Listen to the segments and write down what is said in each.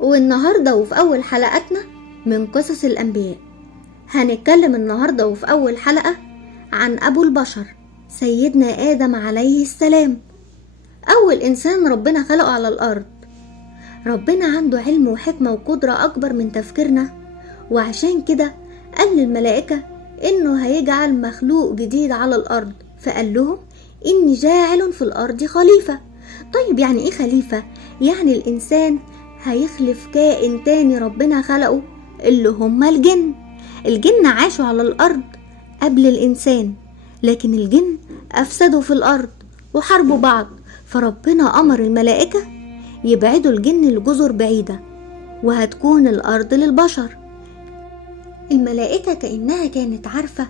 والنهاردة وفي أول حلقتنا من قصص الأنبياء هنتكلم النهاردة وفي أول حلقة عن أبو البشر سيدنا آدم عليه السلام، أول إنسان ربنا خلقه على الأرض. ربنا عنده علم وحكمة وقدرة أكبر من تفكيرنا، وعشان كده قال للملائكة إنه هيجعل مخلوق جديد على الأرض، فقال لهم إني جاعل في الأرض خليفة. طيب يعني إيه خليفة؟ يعني الإنسان هيخلف كائن تاني ربنا خلقه اللي هم الجن عاشوا على الأرض قبل الإنسان، لكن الجن أفسدوا في الأرض وحاربوا بعض، فربنا أمر الملائكة يبعدوا الجن لجزر بعيدة وهتكون الأرض للبشر. الملائكة كأنها كانت عارفة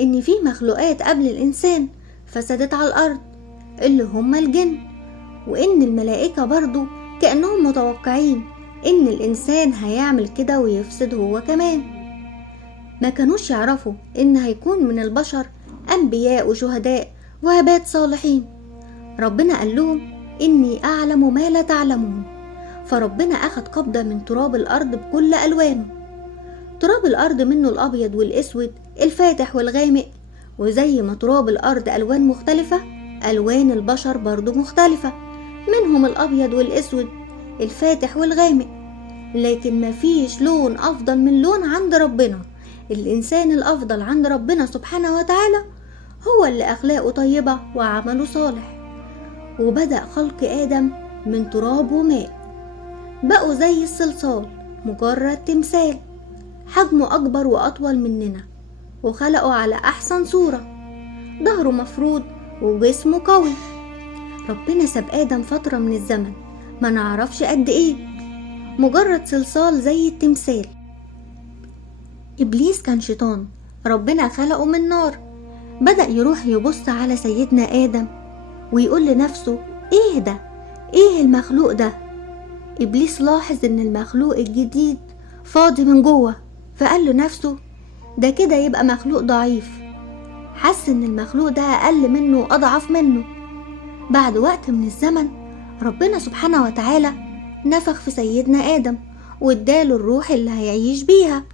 إن في مخلوقات قبل الإنسان فسدت على الأرض اللي هم الجن، وإن الملائكة برضو كأنهم متوقعين إن الإنسان هيعمل كده ويفسد هو كمان. ما كانوش يعرفوا إن هيكون من البشر أنبياء وشهداء وعباد صالحين. ربنا قال لهم إني أعلم ما لا تعلمون، فربنا أخد قبضة من تراب الأرض بكل ألوانه. تراب الأرض منه الأبيض والأسود، الفاتح والغامق، وزي ما تراب الأرض ألوان مختلفة، ألوان البشر برضو مختلفة، منهم الأبيض والأسود، الفاتح والغامق، لكن مفيش لون أفضل من لون عند ربنا. الإنسان الأفضل عند ربنا سبحانه وتعالى هو اللي أخلاقه طيبة وعمله صالح. وبدأ خلق آدم من تراب وماء، بقوا زي الصلصال، مجرد تمثال، حجمه أكبر وأطول مننا، وخلقوا على أحسن صورة، ظهره مفرود وجسمه قوي. ربنا ساب آدم فترة من الزمن ما نعرفش قد إيه، مجرد صلصال زي التمثال. إبليس كان شيطان ربنا خلقه من نار، بدأ يروح يبص على سيدنا آدم ويقول لنفسه إيه ده؟ إيه المخلوق ده؟ إبليس لاحظ إن المخلوق الجديد فاضي من جوه، فقال لنفسه ده كده يبقى مخلوق ضعيف. حس إن المخلوق ده أقل منه وأضعف منه. بعد وقت من الزمن ربنا سبحانه وتعالى نفخ في سيدنا آدم واداله الروح اللي هيعيش بيها.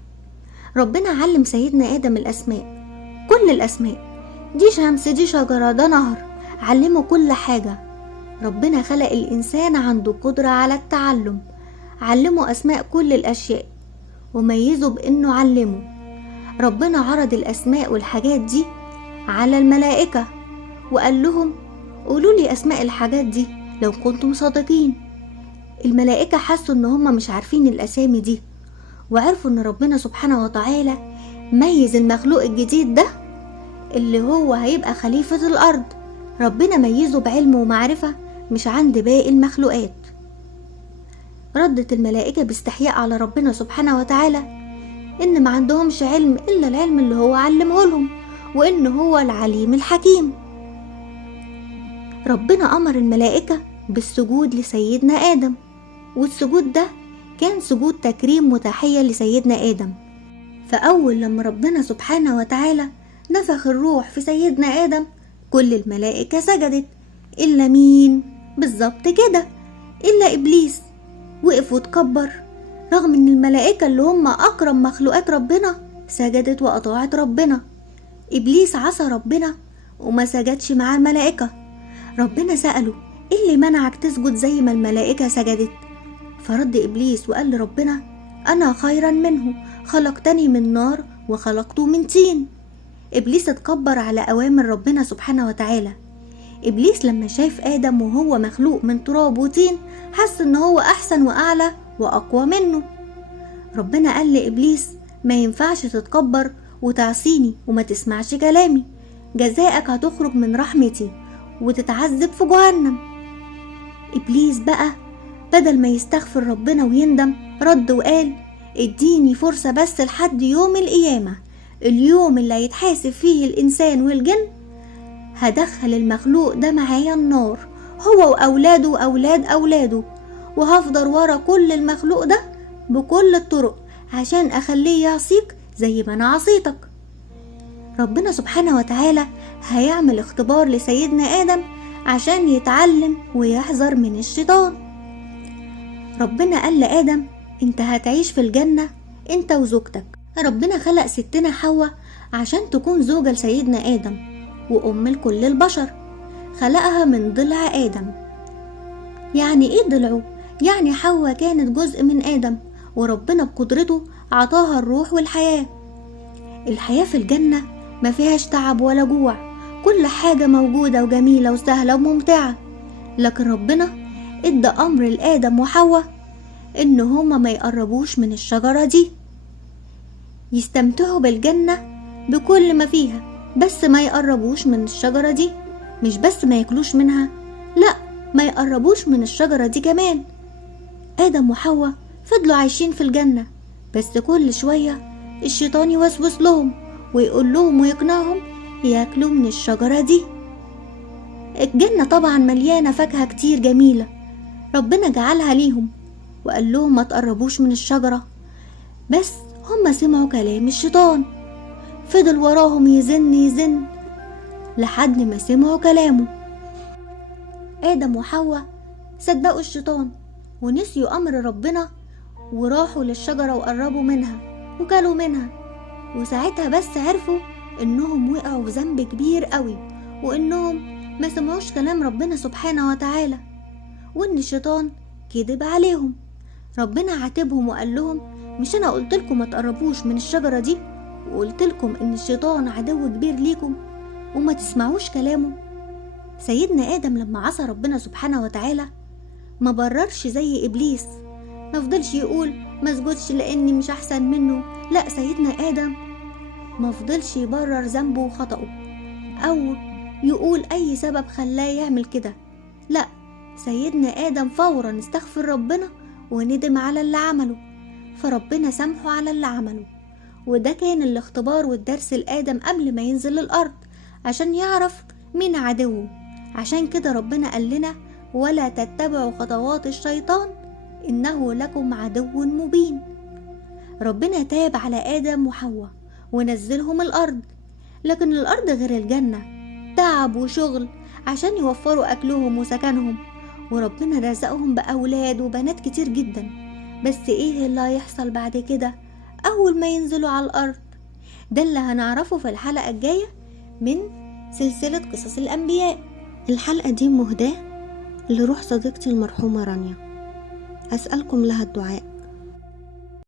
ربنا علم سيدنا آدم الأسماء، كل الأسماء، دي شمس، دي شجرة، ده نهر، علمه كل حاجة. ربنا خلق الإنسان عنده قدرة على التعلم، علمه أسماء كل الأشياء وميزه بأنه علمه. ربنا عرض الأسماء والحاجات دي على الملائكة وقال لهم قولوا لي أسماء الحاجات دي لو كنتم صادقين. الملائكة حسوا إن هم مش عارفين الأسامي دي، وعرفوا إن ربنا سبحانه وتعالى ميز المخلوق الجديد ده اللي هو هيبقى خليفة الأرض. ربنا ميزه بعلم ومعرفة مش عند باقي المخلوقات. ردت الملائكة باستحياء على ربنا سبحانه وتعالى إن ما عندهمش علم إلا العلم اللي هو علمه لهم، وإن هو العليم الحكيم. ربنا أمر الملائكة بالسجود لسيدنا آدم، والسجود ده كان سجود تكريم وتحية لسيدنا آدم. فأول لما ربنا سبحانه وتعالى نفخ الروح في سيدنا آدم كل الملائكة سجدت، إلا مين؟ بالظبط كده، إلا إبليس. وقف وتكبر رغم إن الملائكة اللي هم أكرم مخلوقات ربنا سجدت وأطاعت ربنا. إبليس عصى ربنا وما سجدش مع الملائكة. ربنا سأله إيه اللي منعك تسجد زي ما الملائكة سجدت؟ فرد إبليس وقال لربنا أنا خيرا منه، خلقتني من نار وخلقته من طين. إبليس اتكبر على أوامر ربنا سبحانه وتعالى. إبليس لما شاف آدم وهو مخلوق من تراب وطين حس إن هو أحسن وأعلى وأقوى منه. ربنا قال لإبليس ما ينفعش تتكبر وتعصيني وما تسمعش كلامي، جزاءك هتخرج من رحمتي وتتعذب في جهنم. إبليس بقى بدل ما يستغفر ربنا ويندم رد وقال اديني فرصة بس لحد يوم القيامة، اليوم اللي هيتحاسب فيه الإنسان والجن، هدخل المخلوق ده معايا النار هو وأولاده وأولاد أولاده، وهفضل ورا كل المخلوق ده بكل الطرق عشان أخليه يعصيك زي ما أنا عصيتك. ربنا سبحانه وتعالى هيعمل اختبار لسيدنا آدم عشان يتعلم ويحذر من الشيطان. ربنا قال لآدم انت هتعيش في الجنة انت وزوجتك. ربنا خلق ستنا حواء عشان تكون زوجة لسيدنا آدم وأم لكل البشر، خلقها من ضلع آدم. يعني ايه ضلعه؟ يعني حواء كانت جزء من آدم، وربنا بقدرته عطاها الروح والحياة. الحياة في الجنة ما فيهاش تعب ولا جوع، كل حاجة موجودة وجميلة وسهلة وممتعة. لكن ربنا ادى أمر لآدم وحواء إن هما ما يقربوش من الشجرة دي، يستمتعوا بالجنة بكل ما فيها، بس ما يقربوش من الشجرة دي. مش بس ما ياكلوش منها، لا، ما يقربوش من الشجرة دي كمان. آدم وحواء فضلوا عايشين في الجنة، بس كل شوية الشيطان يوسوس لهم ويقول لهم ويقنعهم ياكلوا من الشجرة دي. الجنة طبعا مليانة فاكهة كتير جميلة ربنا جعلها ليهم، وقال لهم ما تقربوش من الشجرة، بس هم سمعوا كلام الشيطان. فضل وراهم يزن لحد ما سمعوا كلامه. آدم وحواء صدقوا الشيطان ونسيوا أمر ربنا، وراحوا للشجرة وقربوا منها وكلوا منها. وساعتها بس عرفوا إنهم وقعوا في ذنب كبير قوي، وإنهم ما سمعوش كلام ربنا سبحانه وتعالى، وإن الشيطان كذب عليهم. ربنا عاتبهم وقال لهم مش أنا قلتلكم ما تقربوش من الشجرة دي، وقلتلكم إن الشيطان عدو كبير ليكم وما تسمعوش كلامه؟ سيدنا آدم لما عصى ربنا سبحانه وتعالى ما بررش زي إبليس، ما فضلش يقول ما اسجدش لأني مش أحسن منه. لا، سيدنا آدم ما فضلش يبرر ذنبه وخطأه أو يقول أي سبب خلاه يعمل كده. لا، سيدنا آدم فورا استغفر ربنا وندم على اللي عمله، فربنا سامحه على اللي عمله. وده كان الاختبار والدرس لآدم قبل ما ينزل الأرض عشان يعرف مين عدوه. عشان كده ربنا قال لنا ولا تتبعوا خطوات الشيطان إنه لكم عدو مبين. ربنا تاب على آدم وحواء ونزلهم الأرض، لكن الأرض غير الجنة، تعب وشغل عشان يوفروا أكلهم وسكنهم، وربنا رزقهم بأولاد وبنات كتير جدا. بس إيه اللي هيحصل بعد كده أول ما ينزلوا على الأرض؟ ده اللي هنعرفه في الحلقة الجاية من سلسلة قصص الأنبياء. الحلقة دي مهداة لروح صديقتي المرحومة رانيا، أسألكم لها الدعاء.